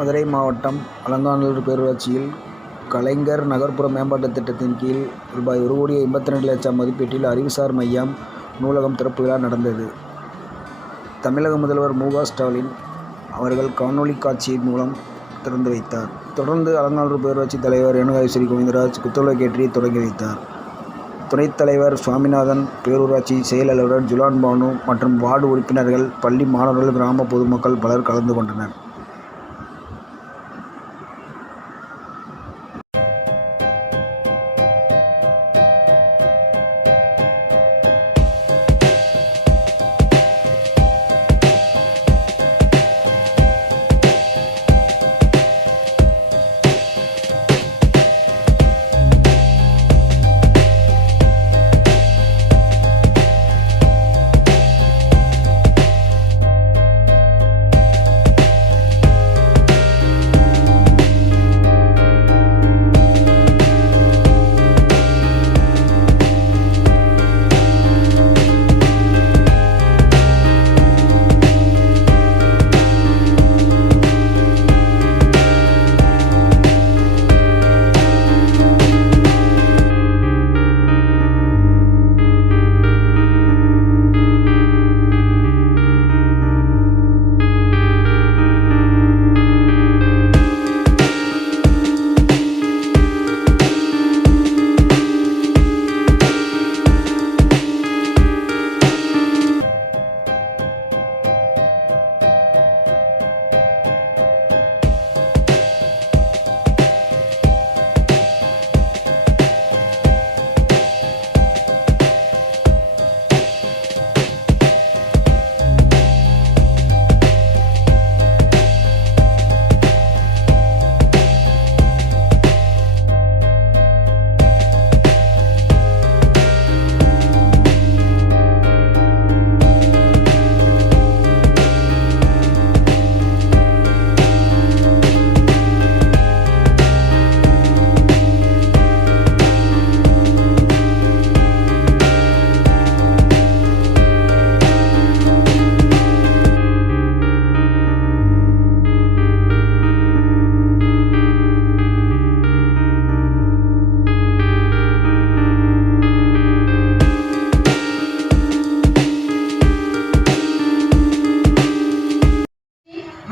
மதுரை மாவட்டம் அலங்காநல்லூர் பேரூராட்சியில் கலைஞர் நகர்ப்புற மேம்பாட்டுத் திட்டத்தின் கீழ் ரூபாய் 1,82,00,000 மதிப்பீட்டில் அறிவுசார் மையம் நூலகம் திறப்பு விழா நடந்தது. தமிழக முதல்வர் மு.க. ஸ்டாலின் அவர்கள் காணொலி காட்சி மூலம் திறந்து வைத்தார். தொடர்ந்து அலங்காநல்லூர் பேரூராட்சி தலைவர் ரேணுகாஸ்ரீ கோவிந்தராஜ் குத்துவிளக்கேற்றி தொடங்கி வைத்தார். துணைத் தலைவர் சுவாமிநாதன், பேரூராட்சி செயல் அலுவலர் ஜுலான் பானு மற்றும் வார்டு உறுப்பினர்கள், பள்ளி மாணவர்கள், கிராம பொதுமக்கள் பலர் கலந்து கொண்டனர்.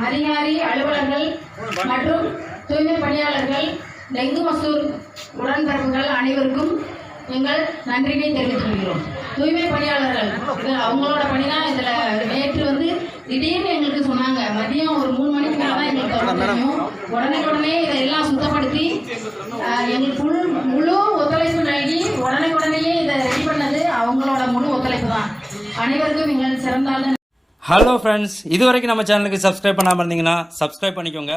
அதிகாரி, அலுவலர்கள் மற்றும் தூய்மை பணியாளர்கள், டெங்கு மசூர் உடன்பிறப்புகள் அனைவருக்கும் எங்கள் நன்றியை தெரிவித்துக் கொள்கிறோம். தூய்மை பணியாளர்கள் அவங்களோட பணி தான் இதில். நேற்று திடீர்னு எங்களுக்கு சொன்னாங்க, மதியம் ஒரு 3 மணிக்கு மேலே தான் எங்களுக்கு தெரியும். உடனே இதையெல்லாம் சுத்தப்படுத்தி எங்களுக்கு முழு ஒத்துழைப்பு நல்கி உடனேயே இதை ரெடி பண்ணது அவங்களோட முழு ஒத்துழைப்பு தான். அனைவருக்கும் எங்கள் சிறந்தால். ஹலோ ஃப்ரெண்ட்ஸ், இது வரைக்கும் நம்ம சேனலுக்கு சப்ஸ்கிரைப் பண்ணாமல் இருந்தீங்கன்னா சப்ஸ்கிரைப் பண்ணிக்கோங்க.